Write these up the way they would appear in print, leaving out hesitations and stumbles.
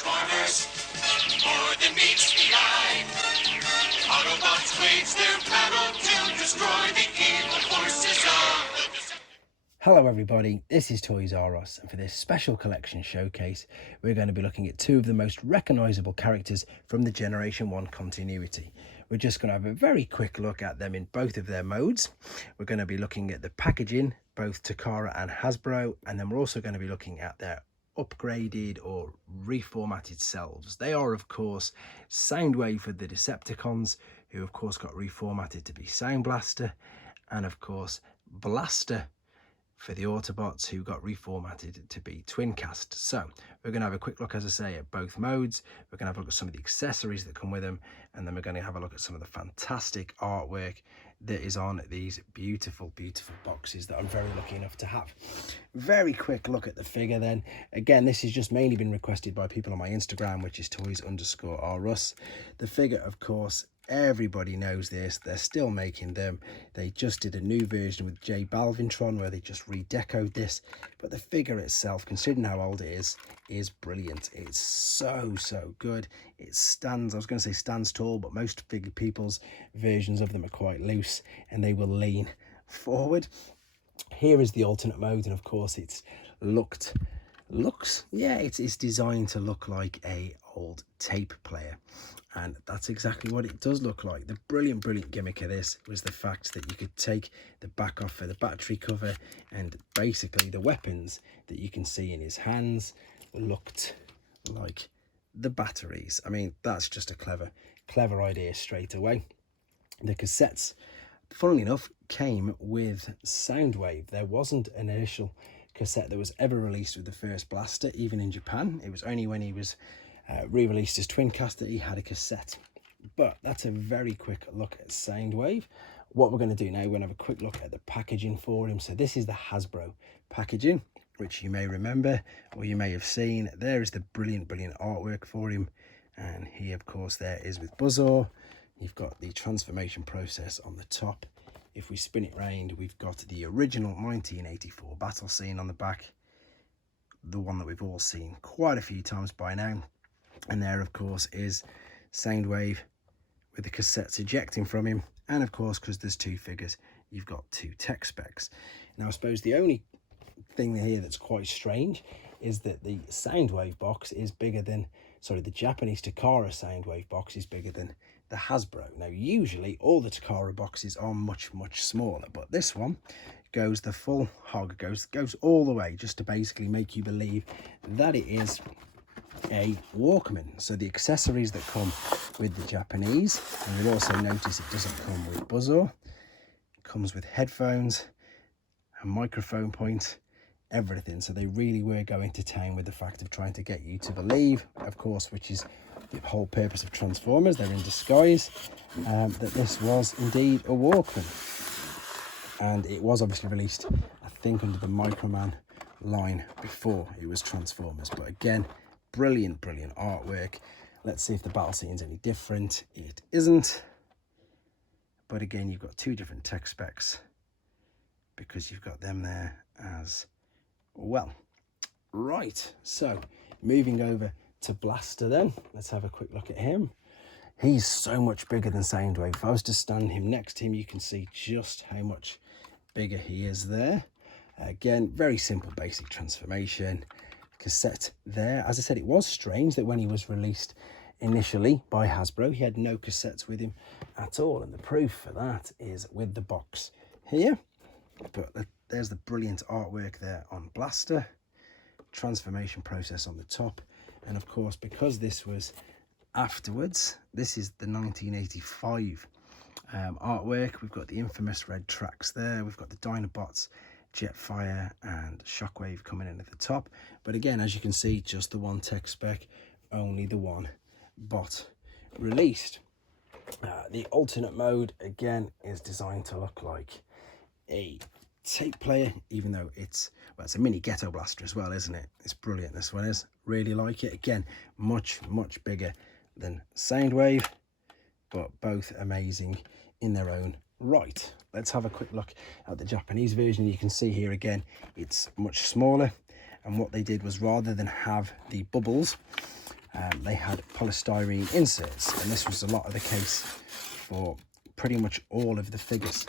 Transformers, more than meets the eye. Autobots wage their battle to destroy the evil forces of the... Hello everybody, this is Toys R Us, and for this special collection showcase we're going to be looking at two of the most recognisable characters from the Generation 1 continuity. We're just going to have a very quick look at them in both of their modes. We're going to be looking at the packaging, both Takara and Hasbro, and then we're also going to be looking at their upgraded or reformatted selves. They are of course Soundwave for the Decepticons, who of course got reformatted to be Soundblaster, and of course Blaster for the Autobots, who got reformatted to be Twincast. So we're going to have a quick look, as I say, at both modes. We're going to have a look at some of the accessories that come with them, and then we're going to have a look at some of the fantastic artwork that is on these beautiful boxes that I'm very lucky enough to have. Very quick look at the figure then. Again, this has just mainly been requested by people on my Instagram, which is toys_rus. The figure, of course, everybody knows this. They're still making them. They just did a new version with J Balvintron where they just redecoed this, but the figure itself, considering how old it is brilliant. It's so good. It stands, I was going to say stands tall, but most figure people's versions of them are quite loose and they will lean forward. Here is the alternate mode, and of course it's looks, yeah, it's designed to look like a old tape player, and that's exactly what it does look like. The brilliant gimmick of this was the fact that you could take the back off for the battery cover, and basically the weapons that you can see in his hands looked like the batteries. I mean, that's just a clever idea straight away. The cassettes, funnily enough, came with Soundwave. There wasn't an initial cassette that was ever released with the first Blaster, even in Japan. It was only when he was re-released as Twincast that he had a cassette. But that's a very quick look at Soundwave. What we're going to do now, we're going to have a quick look at the packaging for him. So this is the Hasbro packaging, which you may remember or you may have seen. There is the brilliant artwork for him, and he of course there is with Buzzsaw. You've got the transformation process on the top. If we spin it round, we've got the original 1984 battle scene on the back, the one that we've all seen quite a few times by now. And there of course is Soundwave with the cassettes ejecting from him, and of course, because there's two figures, you've got two tech specs. Now I suppose the only thing here that's quite strange is that the Soundwave box is bigger than, sorry, the Japanese Takara Soundwave box is bigger than the Hasbro. Now usually all the Takara boxes are much smaller, but this one goes the full hog, goes all the way, just to basically make you believe that it is a Walkman. So the accessories that come with the Japanese, and you'll also notice it doesn't come with Buzzsaw. It comes with headphones, a microphone point, everything. So they really were going to town with the fact of trying to get you to believe, of course, which is the whole purpose of Transformers, they're in disguise, that this was indeed a Walkman. And it was obviously released, I think, under the Microman line before it was Transformers. But again, brilliant artwork. Let's see if the battle scene's any different. It isn't. But again, you've got two different tech specs because you've got them there as well. Right, so moving over to Blaster then. Let's have a quick look at him. He's so much bigger than Soundwave. If I was to stand him next to him, you can see just how much bigger he is there. Again, very simple basic transformation. Cassette there. As I said, it was strange that when he was released initially by Hasbro, he had no cassettes with him at all, and the proof for that is with the box here. But there's the brilliant artwork there on Blaster, transformation process on the top, and of course, because this was afterwards, this is the 1985 artwork. We've got the infamous red tracks there, we've got the Dinobots, Jetfire and Shockwave coming in at the top. But again, as you can see, just the one tech spec, only the one bot released. The alternate mode again is designed to look like a tape player, even though it's a mini ghetto blaster as well, isn't it? It's brilliant, this one is. Really like it. Again, much bigger than Soundwave, but both amazing in their own right. Let's have a quick look at the Japanese version. You can see here again, it's much smaller, and what they did was, rather than have the bubbles they had polystyrene inserts, and this was a lot of the case for pretty much all of the figures.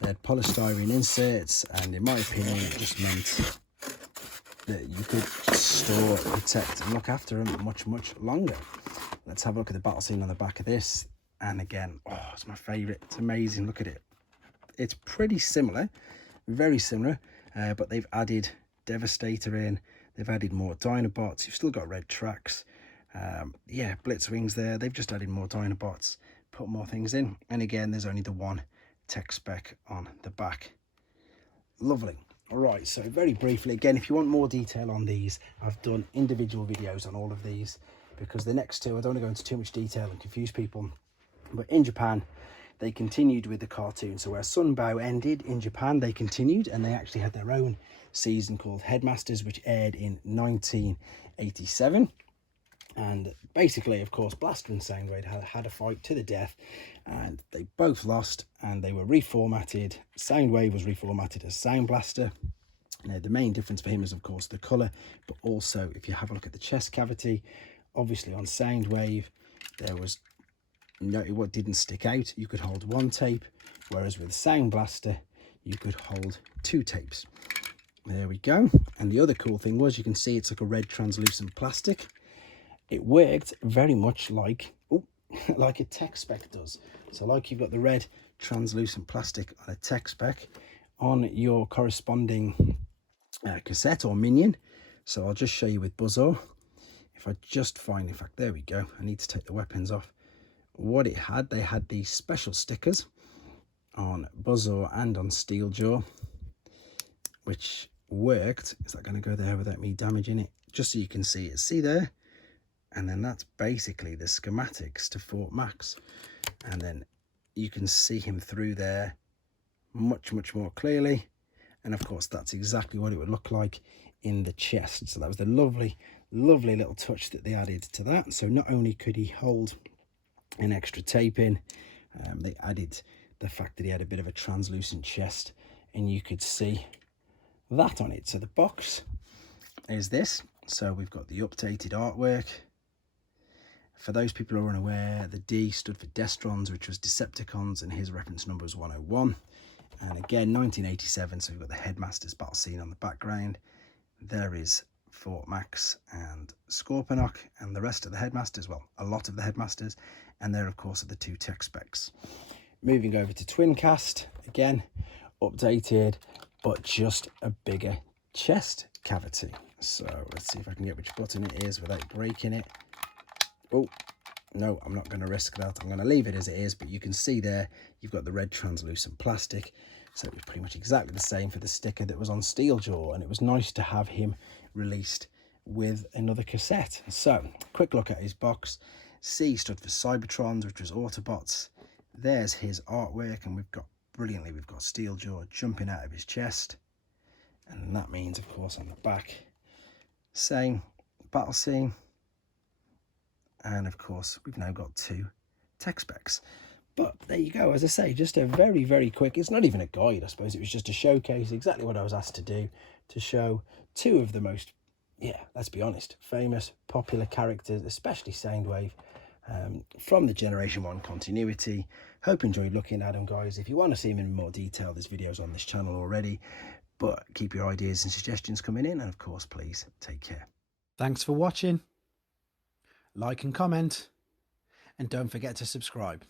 They had polystyrene inserts, and in my opinion it just meant that you could store, protect and look after them much longer. Let's have a look at the battle scene on the back of this, and again, oh, it's my favorite. It's amazing. Look at it. It's pretty similar, very similar, but they've added Devastator in, they've added more Dinobots. You've still got red tracks, yeah, Blitzwings there. They've just added more Dinobots, put more things in, and again there's only the one tech spec on the back. Lovely. All right, so very briefly, again, if you want more detail on these, I've done individual videos on all of these, because the next two, I don't want to go into too much detail and confuse people, but in Japan they continued with the cartoon. So where Sunbow ended in Japan, they continued, and they actually had their own season called Headmasters, which aired in 1987. And basically, of course, Blaster and Soundwave had a fight to the death, and they both lost, and they were reformatted. Soundwave was reformatted as Soundblaster. Now, the main difference for him is, of course, the colour, but also, if you have a look at the chest cavity, obviously on Soundwave, there was no, it didn't stick out. You could hold one tape, whereas with Soundblaster, you could hold two tapes. There we go. And the other cool thing was, you can see it's like a red translucent plastic. It worked very much like, like a tech spec does. So like you've got the red translucent plastic on a tech spec on your corresponding cassette or minion. So I'll just show you with Buzzsaw. If I just find, in fact, there we go. I need to take the weapons off. What it had, they had these special stickers on Buzzsaw and on Steeljaw, which worked. Is that going to go there without me damaging it? Just so you can see it. See there? And then that's basically the schematics to Fort Max. And then you can see him through there much more clearly. And of course, that's exactly what it would look like in the chest. So that was the lovely little touch that they added to that. So not only could he hold an extra tape in, they added the fact that he had a bit of a translucent chest, and you could see that on it. So the box is this. So we've got the updated artwork. For those people who are unaware, the D stood for Destrons, which was Decepticons, and his reference number was 101. And again, 1987, so we've got the Headmasters battle scene on the background. There is Fort Max and Scorponok and the rest of the Headmasters, well, a lot of the Headmasters, and there, of course, are the two tech specs. Moving over to Twincast, again, updated, but just a bigger chest cavity. So let's see if I can get which button it is without breaking it. Oh, no, I'm not going to risk that. I'm going to leave it as it is, but you can see there, you've got the red translucent plastic. So it was pretty much exactly the same for the sticker that was on Steeljaw, and it was nice to have him released with another cassette. So, quick look at his box. C stood for Cybertrons, which was Autobots. There's his artwork, and we've got Steeljaw jumping out of his chest. And that means, of course, on the back, same battle scene. And of course, we've now got two tech specs. But there you go. As I say, just a very quick, it's not even a guide, I suppose. It was just a showcase, exactly what I was asked to do, to show two of the most, yeah, let's be honest, famous, popular characters, especially Soundwave, from the Generation 1 continuity. Hope you enjoyed looking at them, guys. If you want to see them in more detail, there's videos on this channel already. But keep your ideas and suggestions coming in. And of course, please take care. Thanks for watching. Like and comment. And don't forget to subscribe.